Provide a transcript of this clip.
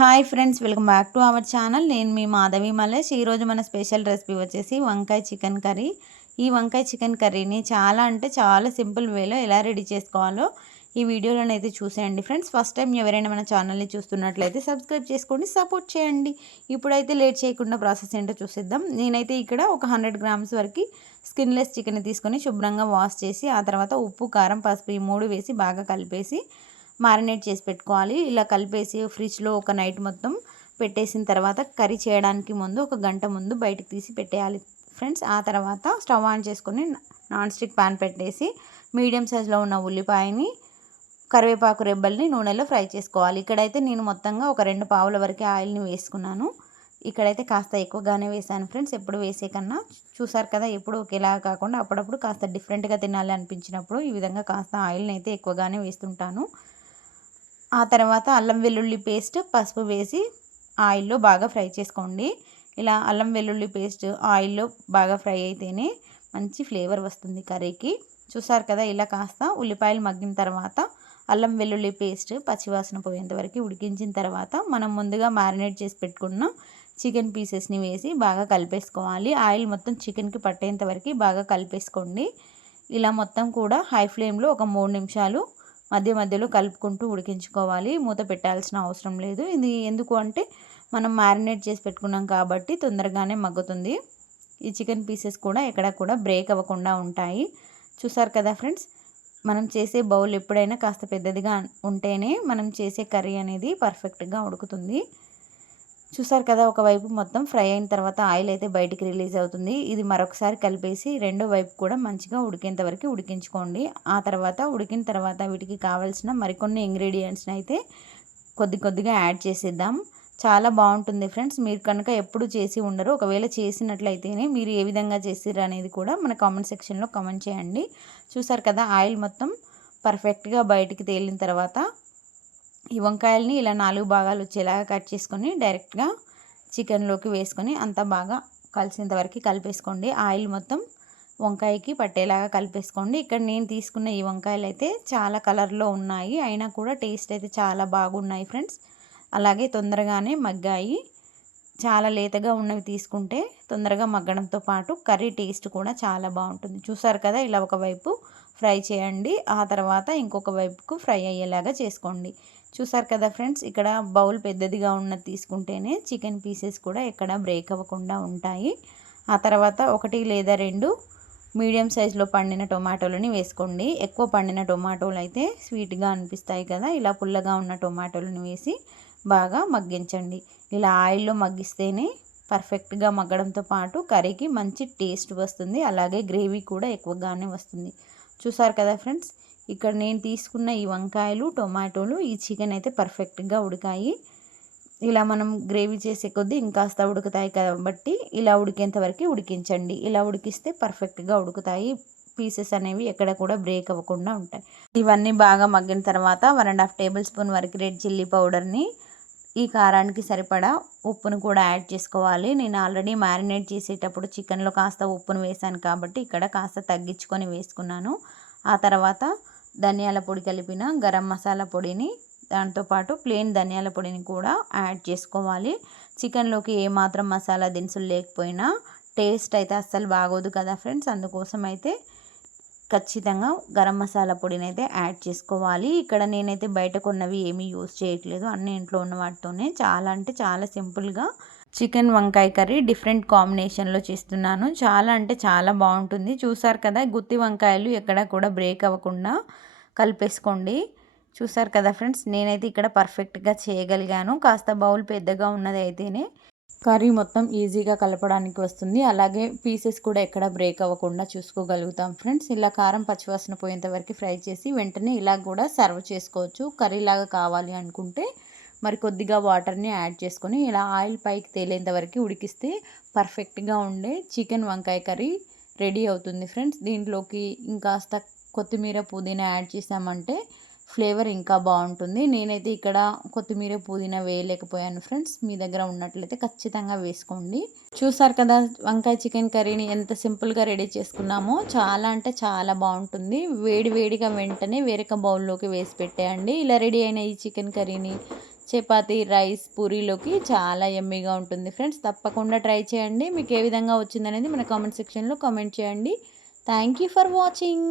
Hi friends welcome back to our channel. నేను మీ మాధవి మలేష్ ఈరోజు మన స్పెషల్ రెసిపీ వచ్చేసి వంకాయ చికెన్ కర్రీ. ఈ వంకాయ చికెన్ కర్రీని చాలా అంటే చాలా సింపుల్ వేలో ఎలా రెడీ చేసుకోవాలో ఈ వీడియోలోనైతే అయితే చూసేయండి ఫ్రెండ్స్. ఫస్ట్ టైం ఎవరైనా మన ఛానల్ని చూస్తున్నట్లయితే సబ్స్క్రైబ్ చేసుకోండి సపోర్ట్ చేయండి. ఇప్పుడైతే లేట్ చేయకుండా ప్రాసెస్ ఏంటో చూసేద్దాం. నేనైతే ఇక్కడ ఒక హండ్రెడ్ గ్రామ్స్ వరకు స్కిన్లెస్ చికెన్ తీసుకొని శుభ్రంగా వాష్ చేసి ఆ తర్వాత ఉప్పు కారం పసుపు ఈ మూడు వేసి బాగా కలిపేసి మారినేట్ చేసి పెట్టుకోవాలి. ఇలా కలిపేసి ఫ్రిడ్జ్లో ఒక నైట్ మొత్తం పెట్టేసిన తర్వాత కర్రీ చేయడానికి ముందు ఒక గంట ముందు బయటకు తీసి పెట్టేయాలి ఫ్రెండ్స్. ఆ తర్వాత స్టవ్ ఆన్ చేసుకొని నాన్ స్టిక్ ప్యాన్ పెట్టేసి మీడియం సైజులో ఉన్న ఉల్లిపాయని కరివేపాకు రెబ్బల్ని నూనెలో ఫ్రై చేసుకోవాలి. ఇక్కడైతే నేను మొత్తంగా ఒక రెండు పావుల వరకు ఆయిల్ని వేసుకున్నాను. ఇక్కడైతే కాస్త ఎక్కువగానే వేసాను ఫ్రెండ్స్. ఎప్పుడు వేసే కన్నా చూసారు కదా ఎప్పుడు ఒకేలా కాకుండా అప్పుడప్పుడు కాస్త డిఫరెంట్గా తినాలి అనిపించినప్పుడు ఈ విధంగా కాస్త ఆయిల్ని అయితే ఎక్కువగానే వేస్తుంటాను. ఆ తర్వాత అల్లం వెల్లుల్లి పేస్ట్ పసుపు వేసి ఆయిల్లో బాగా ఫ్రై చేసుకోండి. ఇలా అల్లం వెల్లుల్లి పేస్ట్ ఆయిల్లో బాగా ఫ్రై అయితేనే మంచి ఫ్లేవర్ వస్తుంది కర్రీకి. చూసారు కదా ఇలా కాస్త ఉల్లిపాయలు మగ్గిన తర్వాత అల్లం వెల్లుల్లి పేస్ట్ పచ్చివాసన పోయేంతవరకు ఉడికించిన తర్వాత మనం ముందుగా మ్యారినేట్ చేసి పెట్టుకున్న చికెన్ పీసెస్ని వేసి బాగా కలిపేసుకోవాలి. ఆయిల్ మొత్తం చికెన్కి పట్టేంత వరకు బాగా కలిపేసుకోండి. ఇలా మొత్తం కూడా హై ఫ్లేమ్లో ఒక మూడు నిమిషాలు మధ్య మధ్యలో కలుపుకుంటూ ఉడికించుకోవాలి. మూత పెట్టాల్సిన అవసరం లేదు. ఇది ఎందుకు అంటే మనం మ్యారినేట్ చేసి పెట్టుకున్నాం కాబట్టి తొందరగానే మగ్గుతుంది. ఈ చికెన్ పీసెస్ కూడా ఎక్కడ కూడా బ్రేక్ అవ్వకుండా ఉంటాయి. చూసారు కదా ఫ్రెండ్స్ మనం చేసే బౌల్ ఎప్పుడైనా కాస్త పెద్దదిగా ఉంటేనే మనం చేసే కర్రీ అనేది పర్ఫెక్ట్గా ఉడుకుతుంది. చూసారు కదా ఒకవైపు మొత్తం ఫ్రై అయిన తర్వాత ఆయిల్ అయితే బయటికి రిలీజ్ అవుతుంది. ఇది మరొకసారి కలిపేసి రెండో వైపు కూడా మంచిగా ఉడికేంత వరకు ఉడికించుకోండి. ఆ తర్వాత ఉడికిన తర్వాత వీటికి కావాల్సిన మరికొన్ని ఇంగ్రీడియంట్స్ని అయితే కొద్ది కొద్దిగా యాడ్ చేసేద్దాం. చాలా బాగుంటుంది ఫ్రెండ్స్ మీరు కనుక ఎప్పుడు చేసి ఉండరు. ఒకవేళ చేసినట్లయితేనే మీరు ఏ విధంగా చేసిర్రు అనేది కూడా మన కామెంట్ సెక్షన్లో కామెంట్ చేయండి. చూసారు కదా ఆయిల్ మొత్తం పర్ఫెక్ట్గా బయటికి తేలిన తర్వాత ఈ వంకాయల్ని ఇలా నాలుగు భాగాలు వచ్చేలాగా కట్ చేసుకొని డైరెక్ట్గా చికెన్లోకి వేసుకొని అంతా బాగా కలిసినంత వరకు కలిపేసుకోండి. ఆయిల్ మొత్తం వంకాయకి పట్టేలాగా కలిపేసుకోండి. ఇక్కడ నేను తీసుకున్న ఈ వంకాయలు అయితే చాలా కలర్లో ఉన్నాయి. అయినా కూడా టేస్ట్ అయితే చాలా బాగున్నాయి ఫ్రెండ్స్. అలాగే తొందరగానే మగ్గాయి. చాలా లేతగా ఉన్నవి తీసుకుంటే తొందరగా మగ్గడంతో పాటు కర్రీ టేస్ట్ కూడా చాలా బాగుంటుంది. చూసారు కదా ఇలా ఒకవైపు ఫ్రై చేయండి. ఆ తర్వాత ఇంకొక వైపుకు ఫ్రై అయ్యేలాగా చేసుకోండి. చూసారు కదా ఫ్రెండ్స్ ఇక్కడ బౌల్ పెద్దదిగా ఉన్నది తీసుకుంటేనే చికెన్ పీసెస్ కూడా ఎక్కడ బ్రేక్ అవ్వకుండా ఉంటాయి. ఆ తర్వాత ఒకటి లేదా రెండు మీడియం సైజులో పండిన టొమాటోలని వేసుకోండి. ఎక్కువ పండిన టొమాటోలు అయితే స్వీట్గా అనిపిస్తాయి కదా ఇలా పుల్లగా ఉన్న టొమాటోలను వేసి బాగా మగ్గించండి. ఇలా ఆయిల్లో మగ్గిస్తేనే పర్ఫెక్ట్గా మగ్గడంతో పాటు కర్రీకి మంచి టేస్ట్ వస్తుంది అలాగే గ్రేవీ కూడా ఎక్కువగానే వస్తుంది. చూసారు కదా ఫ్రెండ్స్ ఇక్కడ నేను తీసుకున్న ఈ వంకాయలు టొమాటోలు ఈ చికెన్ అయితే పర్ఫెక్ట్గా ఉడికాయి. ఇలా మనం గ్రేవీ చేసే కొద్దీ ఇంకాస్త ఉడుకుతాయి కాబట్టి ఇలా ఉడికేంత వరకు ఉడికించండి. ఇలా ఉడికిస్తే పర్ఫెక్ట్గా ఉడుకుతాయి. పీసెస్ అనేవి ఎక్కడ కూడా బ్రేక్ అవ్వకుండా ఉంటాయి. ఇవన్నీ బాగా మగ్గిన తర్వాత one and half tablespoon వరకు రెడ్ చిల్లీ పౌడర్ని ఈ కారానికి సరిపడా ఉప్పును కూడా యాడ్ చేసుకోవాలి. నేను ఆల్రెడీ మ్యారినేట్ చేసేటప్పుడు చికెన్లో కాస్త ఉప్పును వేసాను కాబట్టి ఇక్కడ కాస్త తగ్గించుకొని వేసుకున్నాను. ఆ తర్వాత ధనియాల పొడి కలిపిన గరం మసాలా పొడిని దాంతోపాటు ప్లెయిన్ ధనియాల పొడిని కూడా యాడ్ చేసుకోవాలి. చికెన్లోకి ఏమాత్రం మసాలా దినుసులు లేకపోయినా టేస్ట్ అయితే అస్సలు బాగోదు కదా ఫ్రెండ్స్. అందుకోసం అయితే ఖచ్చితంగా గరం మసాలా పొడిని అయితే యాడ్ చేసుకోవాలి. ఇక్కడ నేనైతే బయట కొన్నవి ఏమీ యూస్ చేయట్లేదు. అన్ని ఇంట్లో ఉన్న వాటితోనే చాలా అంటే చాలా సింపుల్గా చికెన్ వంకాయ కర్రీ డిఫరెంట్ కాంబినేషన్లో చేస్తున్నాను. చాలా అంటే చాలా బాగుంటుంది. చూసారు కదా గుత్తి వంకాయలు ఎక్కడ కూడా బ్రేక్ అవ్వకుండా కలిపేసుకోండి. చూసారు కదా ఫ్రెండ్స్ నేనైతే ఇక్కడ పర్ఫెక్ట్గా చేయగలిగాను. కాస్త బౌల్ పెద్దగా ఉన్నది అయితేనే కర్రీ మొత్తం ఈజీగా కలపడానికి వస్తుంది. అలాగే పీసెస్ కూడా ఎక్కడ బ్రేక్ అవ్వకుండా చూసుకోగలుగుతాం ఫ్రెండ్స్. ఇలా కారం పచ్చివాసన పోయేంత వరకు ఫ్రై చేసి వెంటనే ఇలా కూడా సర్వ్ చేసుకోవచ్చు. కర్రీ లాగా కావాలి అనుకుంటే మరి కొద్దిగా వాటర్ని యాడ్ చేసుకొని ఇలా ఆయిల్ పైకి తేలేంత వరకు ఉడికిస్తే పర్ఫెక్ట్గా ఉండే చికెన్ వంకాయ కర్రీ రెడీ అవుతుంది ఫ్రెండ్స్. దీంట్లోకి ఇంకాస్త కొత్తిమీర పుదీనా యాడ్ చేసామంటే ఫ్లేవర్ ఇంకా బాగుంటుంది. నేనైతే ఇక్కడ కొత్తిమీర పుదీనా వేయలేకపోయాను ఫ్రెండ్స్. మీ దగ్గర ఉన్నట్లయితే ఖచ్చితంగా వేసుకోండి. చూసారు కదా వంకాయ చికెన్ కర్రీని ఎంత సింపుల్గా రెడీ చేసుకున్నామో. చాలా అంటే చాలా బాగుంటుంది. వేడి వేడిగా వెంటనే వేరొక బౌల్లోకి వేసి పెట్టేయండి. ఇలా రెడీ అయిన ఈ చికెన్ కర్రీని చపాతి రైస్ పూరీలోకి చాలా ఎమ్మీగా ఉంటుంది. ఫ్రెండ్స్ తప్పకుండా ట్రై చేయండి. మీకు ఏ విధంగా వచ్చిందనేది మన కామెంట్ సెక్షన్లో కామెంట్ చేయండి. Thank you for watching.